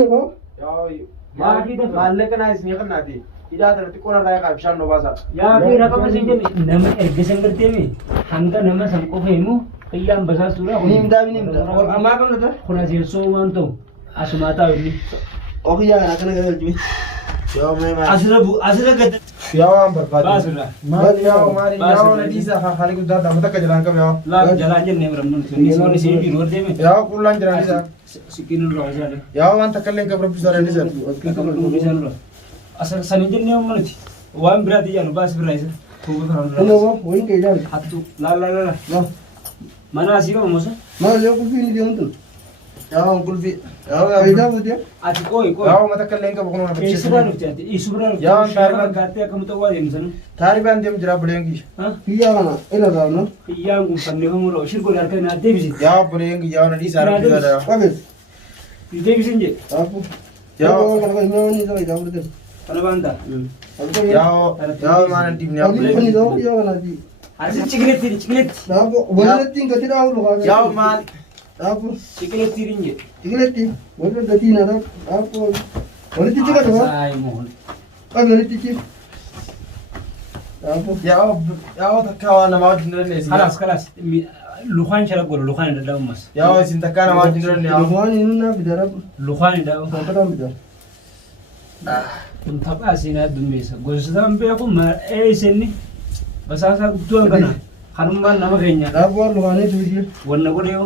Ini yaa fi dafa maallaqa naa isin qannaati idaa tanatti qora irraa eegaa bishaan nu baasa yaa fi raqama isin jedhe nama ergisan garteemi hanga nama san qofa himu qiyyaan basaasuudha Ini minta. ammaa qabna taa kun asiirsoo waan ta'u asumaa taa'u inni Oh iya, akan ada lagi. yoo mee maal asirra gad yaa waan barbaade baasirra maal yaa maali yaa waan adiisa haali guddaa dhamma takka jalaan qabe yaa laa jalaan jennee biramnuun sunni siin jiru wardeeme yaa qullaan jiraan isaa sikiinuu dura wasaadha yaa waan takka illee qabra bisaaraan isaa asal sanin jennee uummanuti waan biraati yaanu baas biraa isa tuuba faraan Ini dura apa? Ini kayak jadi. hattu laa Nah, mana asii qabu musa mana dia kopi ini dia untuk. yaa waan qulfi Kayak jadi dia. ati qooyi yaa qooyi waan takka illee qabu kunoo na eessa bira dhufte ati eessu bira dhufte Yaa, taarifa- gaattee akkamitti waa deemsan taaribaan deemu jira buleengi Iya mana? Ini dah no. hiyyaan kun fannifamuudha shirgoon harka naa deebisit yaa buleengi yaa waan adiisa harka bisaadha yaa Habis. deebisin je Apa? Ya. Kalau ini mana ini saya jawab dia. kana baan ta'a Apa ya? yaa waan diimni yaa Habis buleengi ini jawab dia mana di. asi cikiletti Apa? Boleh tinggal tidak tahu loh. yaa maal Apa? cikilettiirin je Tinggal boleh ganti nada. Apa? Boleh tinggal doang. saay moon Ah, boleh tinggal. Apa? yaa takka waan namaa wajjin dandeessi kalas lukaan shala godhu lukaan hin dadhabu mas yaa isin takka namaa wajjin dandeessi yaa Lumayan ini nak bicara. lukaan hin dadhabu Apa dah bicara? kun taphaa seenaa dumbeessa gosotaan beeku eessenni basaasaa guddoo kana kanummaan nama keenya Apa lumayan itu dia? wanna godhee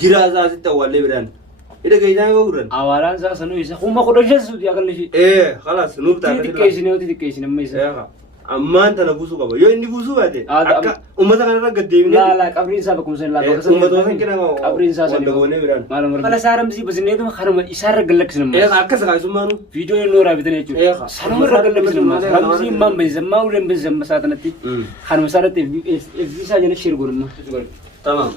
Jira saa sitta wallee biraan. Ida gaidaan yoo guran. awaalaan isaa sanuu isa kuma kudha shan suuti akallishi Khalas nuuf ta'a. xiqqeessine amma isa Ammaan tana buusuu qaba. Yoo inni buusuu baate Aadaa- akka uummata kanarra gad deemnee laa qabriin isaa bakkuma san laa uummata san kina qabriin isaa wanda goonee biraan. mala saaramsii basinneetu kanuma isaarra gallaksina Akka sakaasummaanu. viidiyoo inni nooraa bitan jechuudha sanuma irra gallaksina ramsii maan banisa maa uleen banisa masaa tanatti kanuma isaarratti isaa jala shirgoonumma Tamam.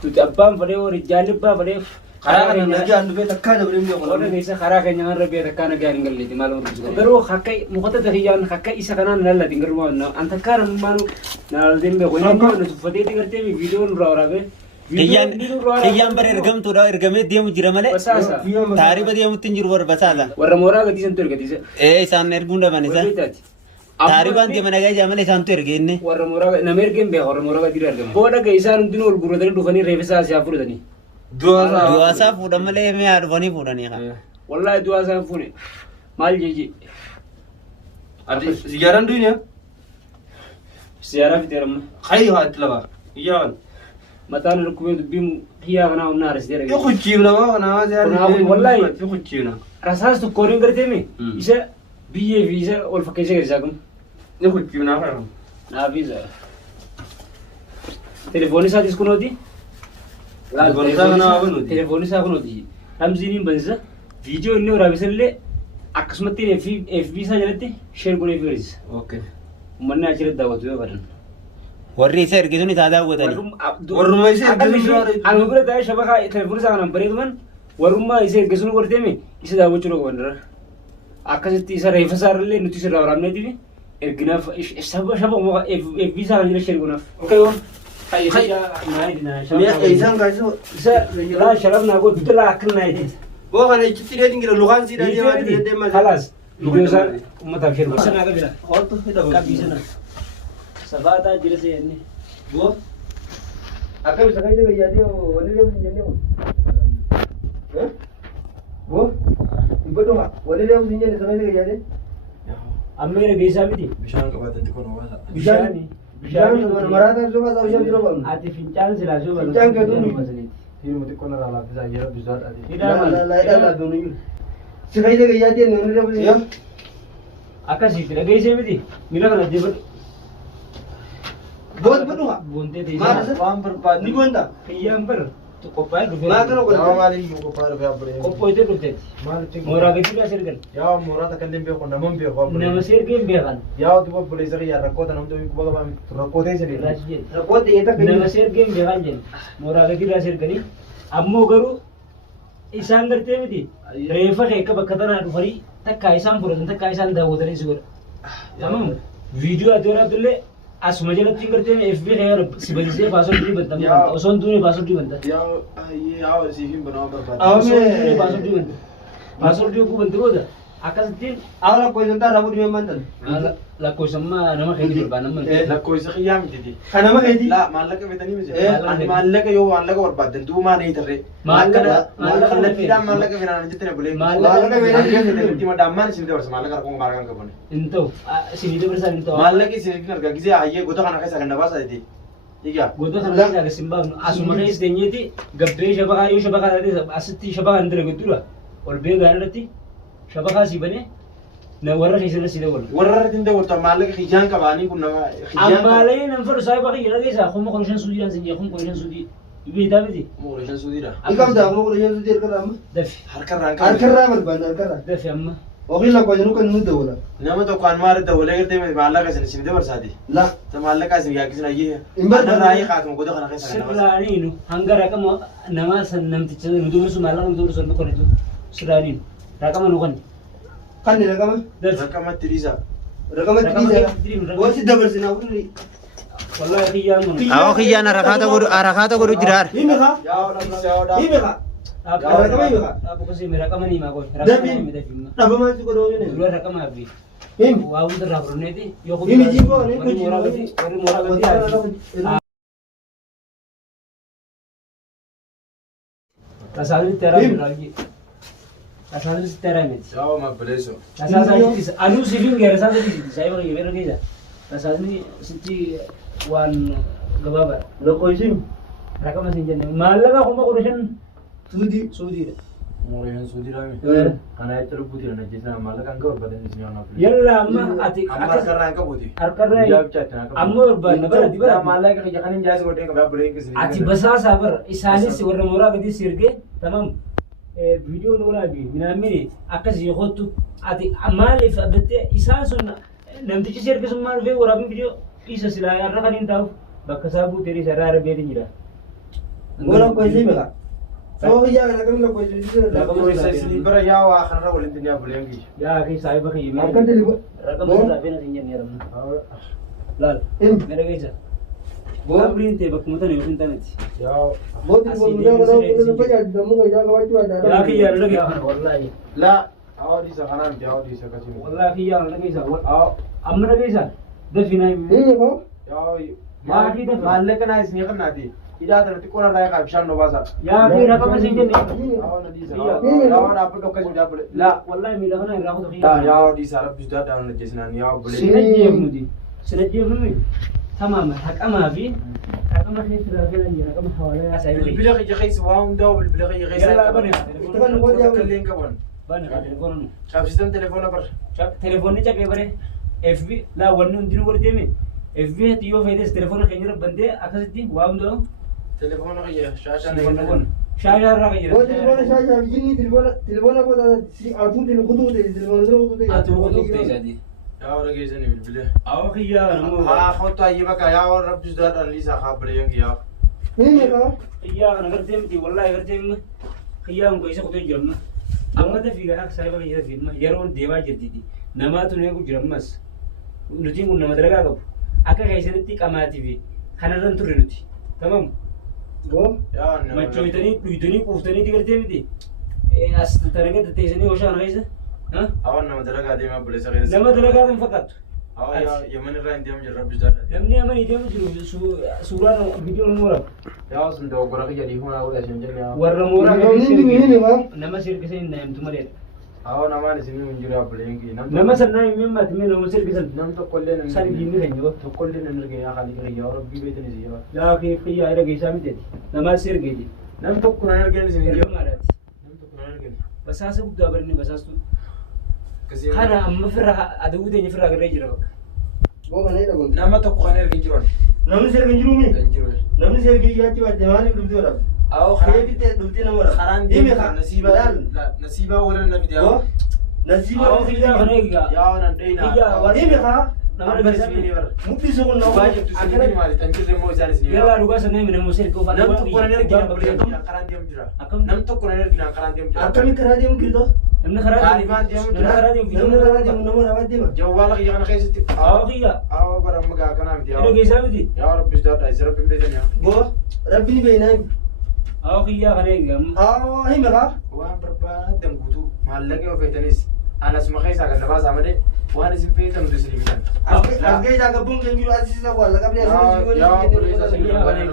tuti abbaan fadhee horii jaalibbaa fadhee Karaa kana nagaan dhufee takkaa dabalee mi'a warra qolame. keessa karaa keenya kan rabbii takkaa nagaa hin galleeti maal barbaachisa garuu akka mukata tahiyyaan akka isa kanaan lallati garuu an takkaa namummaanu naalalteen beeku inni immoo nuti uffateeti gartee viidiyoo nurraa waraabee Kiyyaan bara ergamtuudha ergamee deemu jira malee basaasa taariba deemutti hin jiru warra basaasa. warra mooraa gatiisantu ergatiisa Isaan erguun dhaban isa. Taaribaan deema nagaa jaa malee isaantu erge inni. warra mooraa nama ergeen beeka warra mooraa gatiirra argama booda ga isaan hundinuu ol gurratanii dhufanii reeffa isaa fudhatanii Du'aasaa fuudhan malee mi'a dhufanii fuudhanii haa. wallahi du'aa isaa fuune maal jeji Ati sigaaraan duuniyaa? siyaaraa fiteeramma Hayi haati laba. Iyyaan. mataan rukkubee dubbiin hiyyaa kanaa humna arsitee Yoo argama kuchiifna maa namaa Kanaafuu wallahi. Yoo kuchiifna. rasaas tokko waliin garteemi Mm. isa biyyee fi isa ol fakkeessee gadi isaa Yoo kuchiifna fara. naafisa telefoon isaatis kunooti Telefoon isaa kanaa kunooti. telefoon isaa kunooti ramziiniin banisa viidiyoo inni waraabisanillee akkasumatti FB isaa jalatti sheer godhee fi garsiisa Okay. uummanni achirratti daawwatu yoo badan Warri isa erge sun isaa daawwatanii. Warrummaa isa ergisiisuu anu bira taa'ee shabakaa telefoon isaa kanaan bareeduman warrummaa isa ergisuun godhateemi isa daawwachuu dhaqu bandara akkasitti isa reeffa isaarrillee nuti isa irraa waraabneetiif erginaaf shaba FB isaa kana jira sheer godhaaf. Isaan kaasuu. isa laa sharaf naa godhu dudala akkana naa jedhe Boo kana ichitti dheedhin jira lukaan siidhaa deemaa jira deemaa jira. خلاص video sa ummataaf sheer godha sana qabila Hoottu hidha qabbii sana sabaataa jira seenne Boo. Akka bisa kaita gayyaadee wanni deemu hin jennee kun. Boo. Ibbadoo wanni deemu hin jenne sabaa gayyaadee. amma era geessaa miti bishaan qabaatatti kun hawaasa Bishaan maraataa soba isaa bishaan jira baanu. ati fincaan silaa soo balu Fincaan keetu ni. hiruma xiqqoo narraa laaffisaa yeroo bisaadhaati Laayidhaa doonuu jiru. Si kaita gayyaadee wanni deemu hin jenne. akkasitti dhageessee miti miila kana deebadhu Boot baduu boontee teessee Maal waan barbaadni ni goonta. kiyyaan bara qophaa'ee Maa dhufee kana nama godhata. maaliif qophaa'a dhufee abburee qophooytee dhufteetti maalitti mooraa gadiidhaa sergan yaa mooraa takka illee beeku naman beeku abburee nama sergeen beekan yaa duba abburee isa yaa rakkoota namni quba qabaa rakkootee isa deema irraachi jedhe Rakkoota eetaa kan nama sergeen beekan jedhe mooraa gadiidhaa serganii ammoo garuu isaan gartee miti reeffa keekka bakka tanaa dhufanii takkaa isaan fudhatan takkaa isaan daawwatanii si godha tamam viidiyoo ati waraabdullee asuma jalatti gartee FB kayar si balisee password banta osoo duune password banta yaa siifin banaa barbaada. awame password ku banta booda akkasittiin Ahora pues entar rabu di mantan. lakkoofsamma nama keenya barbaada nama Lakkoofsa xiyyaa miti. Kana ma hedi. Laa maallaqa bitanii miti. Maallaqa yoo maallaqa barbaadan duumaa ni tarree. Maallaqa kallattiidhaan maallaqa finaan jettee bulee. Maallaqa bitanii miti madaamaan isin dabarsa maallaqa rakkoon maallaqa qaban. hin ta'u isinii dabarsaa hin ta'u Maallaqa isin argaa gisee hayyee goota kana keessa kan dabaasaa jettee. Igaa. goota kana keessa gasin baafnu asuma keessa teenyeeti gabbee shabakaa yoo shabakaa taate asitti shabakaa hin dalagu dura ol bee gaarratti shabakaa si bane na warra keessa si dawal Warra irratti dabarta maallaqa hijaan qabaanii kun nama hijaan. ammalee nan fadhu saayiba kiyya keessa kuma qorishan suudii san jee kuma qorishan suudii ibi daabiti Moorishan suudiidha. Ikam da mo ko yesu dir kada amma. dafi Harkarraan qabu. Alkarra barban alkarra. dafi amma Okhila ko jenu kan nu dawla. Nama tokko an maara dabalee gartee maallaqa isin dabarsaati. La. Ta maallaqa isin yaakisin hayyee. Imbar Raayii kaatuma goota kana keessa kan dabaasaa. sirraaniinu hanga raqama nama san namticha nu dubisu maallaqa nu dubisu nu qoritu sirraaniinu raqama nu qonni kan ni rakama. dafi Rakkamatti dhiisa. Rakama tiza. Wo si dabar sina wuri. wallahi kiyyaan mun Awo kiyyaan harakaata godhu jiraar. Himi kha. Yaa dhiisa yaa dhaa. Himi kha. Rakama himi kha. Abu kasi raqama ni ma ko Dafi. raqama ni dafi Daba ma si ko do ne. dua raqama abi Himi. waa hunda raafroneti yoo kun Himi jingo ne ko wani jingo. moorabati tasaalli teraa jiraalji tasaalli teraa miti Yaa mabaleeso. tasaalli anu sifin gara saasa di saya bagi bera keja tasaalli sitti waan gabaaba Lo ko sim. raqama sin jenne maallaqa kuma qorashan Sudi. suudiidha Moorishan suudiidhaami. Kana itti lubbuutiidha najjeessaa maallaqa hanga barbaadan isin yoo naaf. yalla amma ati Amma harkarraan qabuuti. harkarraa Yaa bichaatti naa qabu. amma barbaadna barati bara Maallaqa kiyya kan hin jaasi godhee qabaa buleen kisin. ati basaasaa bara isaanis warra mooraa gadi sirge tamam viidiyoo nooraa bi minaamini akkas yookottu ati maaliif abdattee isaan sun namtichi sirge sun maal dhufee waraabni viidiyoo isa silaa yarra kan hin taa'u bakka isaa buutee isa irraa arbeetiin jira. Wala ko sim kha. So ya rakam lo ko sim. Moorishan isin bara yaa waa kanarra waliin dinyaa buleen kiyya. yaa akhi saahiba kiyya Arkan telefon. raqama irraa feena sin jenne ramna laal Him. mera geessa boobiriin ta'e bakkuma tana yookiin tanatti Yaa. Bo ti ko mu da ko ko ya da mu ga ya ga wa yaa da. kiyya irra geessa wallahi Laa. Yaa dhiisa kanaan yaa dhiisa akkasuma. wallahi kiyya irra geessa amma irra geessa dafina Himi kha. Yaa maallaqa naa isin kannaati. Hidhaa tanatti qora irraa eegaa bishaan nu baasa. yaa fi raqama sin jenne Yaa na dhiisa. Yaa dhaabbatu akkasuma yaa bulee. Laa. wallahi miila kana irraa kutu Yaa kiyya yaa dhiisa rabbis daadhaa na najjeesinaan yaa bulee. sinajjeefnuti sinajjeefnumi tamaama raqamaa fi raqama keessa irraa feelan jira raqama hawaalaa yaa saahiba Bilbila kiyya keessa waa hundaa bilbila kiyya keessa. Yalla bane. Kan ko ya. Kalleen qaban. bana telefoona nu Cabsitan telefoona bar. telefoonni cabee bare FB laa wanni hundinuu wal deeme FB hati yoo fayyides telefoona keenya irra bantee akkasitti waa hundaa Telefoona kiyya shaashaan telefoona kun shaayyaa irraa kan Bo jira telefon sha sha jinni telefon ko da si atun telefon ko de telefon ko de. ati waan tokko ta'e isaati Yaa warra geessanii bilbila. awa kiyyaa namoo Haa foto ayyee bakka yaa warra rabbis daadhaan liisaa haa bulee yanki yaa. Himi kha. kiyyaa kana gartee miti wallahi gartee miti kiyyaa kun isa kutee jiramma amma dafi gara saahiba kiyya dafi amma yeroon deemaa jirtiti namaatu nu eegu jirammas nutiin kun nama dalagaa qabu akka keessatti qamaatii fi kanarran turre nuti tamam Bo. Yaa nama. machoitanii dhuyitanii quuftanii digartee miti as tanaga tatteessanii hooshaan keessa Awan nama dalagaa deemaa buleessa keessa. nama dalagaa kan fakkaattu Awa yaa yeman irraa hin deemu jira rabbis daadhaa. namni amanii deemu jiru suuraan viidiyoon mooraa Yaa sun dogoggora kiyya dhiifama godha isin jenne yaa. warra mooraa Himi kha. nama sirgisa hin naayamtu malee Awa namaan isin hin jiru yaa bulee yanki. nama sannaa hin mimmati mee nama sirgisan Nam tokkollee nan san diinni kan yoo tokkollee nan arge yaa khali kiyya yaa rabbii beetan isin yaa. yaa kee fayyaa ira geessaa miteeti nama sirgeeti Nam tokko nan argeen isin hin jiru. ergamaadhaati Nam tokko nan argeen. basaasa guddaa barinni basaastu Akkasii. kana amma firra aduu teenya firraa garree jira bakka Bo kana da bo. Nama tokko kan argeen jiru. Namni serga jiru mi? Kan jiru. Namni serga ya ci wa jamani dum dora. Awa Kaya bite dum tina mara. karaan Himi deemu kha. nasiibaa nasiibaa warra na bidiyaa. Bo. Nasiba awa kiyyaa kana eegaa Yaa nan dheeyna. kiyyaa Himi kha. nama Amma dhageessaa isin bara. Mukti so kun na. Baay'ee tu isin maali tan jirre moo isaan isin. yallaa dhugaa sannaa himi nama sirgoo Nam tokko nan argina karaan deemu jira. akkam Nam tokko nan argina karaan deemu jira. Akami kara dem kirdo. namni karaa Taarifaan deemu namni jira. karaa deemu Namni karaa deemu nama nama deema. Jawwaala kiyya kana keessatti. Awwa kiyya. Awwa bara magaa kanaa miti. Ina geessaa miti. Yaa rabbi daadhaa isa rabbi beekan yaa. Boo rabbi ni beeknaa. Awwa kiyya kana eegamu. Hima kaa. Waan barbaadan guutuu maallaqa yoo feetanis anas maqaa isaa kan nabaasaa malee waan isin feetan nuti isin bitan. Asgee isaa gabbuun kan jiru asii isaa walla qabdee Yaa buleessa isin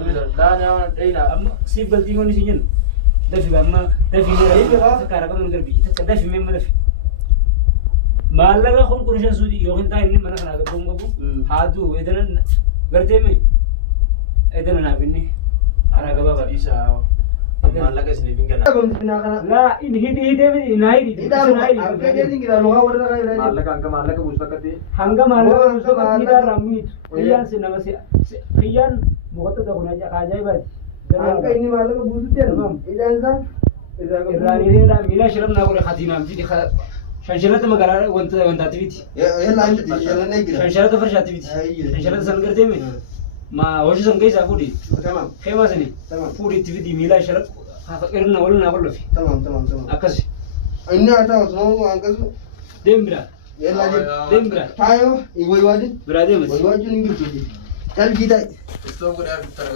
bitan. Dhaan yaa dheeyna. Amma siif galtii mooni si jennu. Dafi amma dafi meera. Takkaara qabnu garbi. Takka dafi meemma dafi. Maallaqa kun kurishan suudii yookiin taa inni mana kanaa gabbuun qabu. Haatu edanan gartee mee edana naaf inni. Karaa gabaa baadhi. Isaa maallaqa isin hin kenna. Laa inni hidhee miti naa hidhi. Harka keetiin gira lukaa warra dhagaa jira. Maallaqa hanga maallaqa buusu akka ta'e. Hanga maallaqa buusu akka hidhaa raammiitu. Kiyyaan si nama si kiyyaan mukatta kun ajaa'ibaati. Harka inni maallaqa buusutti argamu. Ijaan isaa Irraan hiriiraan miila shiram naa godhe khatiinaam jidi shansharata magaalaa wantaati biti. yaalannee gira. Shansharata farshaati biti. Shansharata san gartee mi ma hoshi san keessaa fuudhi. Tamam. Feemaa sani Tamam. fuudhi itti fidi miila shirat irna wal naa bollofi. Tamam. Akkasi Inni haa ta'u osoo hanqasu deem biraa yaalaa jedhu. deem biraa Taayoo waywaadin. biraa deemas. Waywaachuun hin jirtu. Calgii taa'e. Istoo godhaa bittara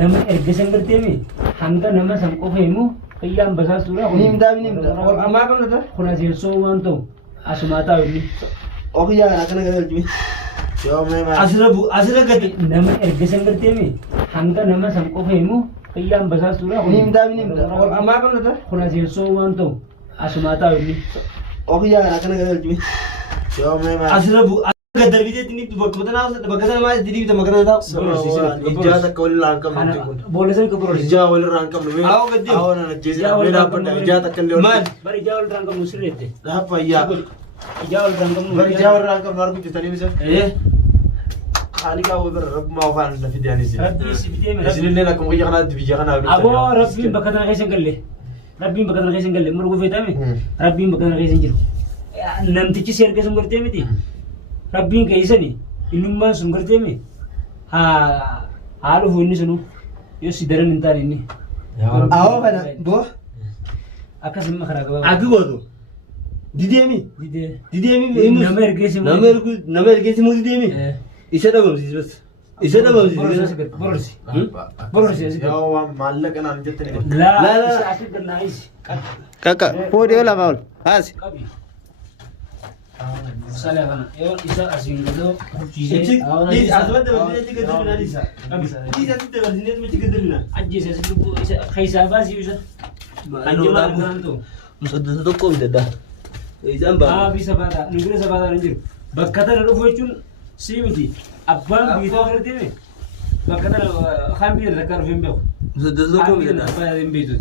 Nama erga san gartee mi hanga nama san qofa himu kiyyaan basaasuudha. Ni himtaa ni himtaa. Ammaa qabna ta'a. Kun aseensoo waan ta'u asumaa taa'u inni. Ofii yaa akkana galchume. yoo mee maal. Asirra gadi. Nama erga san gartee mi hanga nama san qofa himu kiyyaan basaasuudha. Ni himtaa ni himtaa. Ammaa qabna ta'a. Kun aseensoo waan ta'u asumaa taa'u inni. Ofii yaa akkana galchume. yoo mee maal. Asirra darbiteetti ni bakka sana maal itti diibita makana taa'u. Ijaa takka walirraa hin qabne Kana kun. boolessan kabroolisi. Ijaa walirraa hin qabne. Awwa gaddi. Awwa na ajjeesina. Mee dhaabbadha ijaa takka illee Maal? Bari ijaa walirraa hin qabnu sirreette. Dhaabbayyaa. Ijaa walirraa hin qabnu. Bari ijaa walirraa hin qabne arguu jettanii misa. Eh. Haalikaa wal bira rabbumaa ofaan na fide anis. Rabbii si fidee mi rabbii. Isinillee akkuma biyya kanaatti biyya kanaa Aboo rabbiin bakka tana keessa hin galle. Rabbiin bakka tana keessa hin galle. Murguu feetame. Rabbiin bakka tana keessa hin jiru. Namtichi si erga sun gartee miti. Rabbiin keessani innummaan sun gartee mi haa dhufu inni sunu yoo si daran hin taane inni. Awwa kana boo. Akkasuma karaa gabaa. Akki gootu. Dideemi. Dideemi. Nama ergeessi Nama ergeessi moo dideemi? Isa dhabamsiis bas. Isa dhabamsiis. Bororsi. Bororsi asii gad. yoo waan maallaqa naan jettanii. Laa isa asii gad naa isi. Kakak, podi olah maul. Has. Qabi. Misalnya kana yoo isa asiin gadoo Ichi asuma dabaltee itti gadi binaa isa. Isa itti dabaltee itti gadi binaa. ajjeese asi lubbuu isa keessaa baasii isa. Anjumaa argaantu. Musoddota tokko midhadha. Isaan baa. Bisa baata nugure sabaata hin jiru. Bakka tana dhufu jechuun sii miti. Abbaan biitaa gartee bakka tana kaan biyya takka dhufe hin beeku. Musoddota tokko midhadha. Abbaan hin beektu.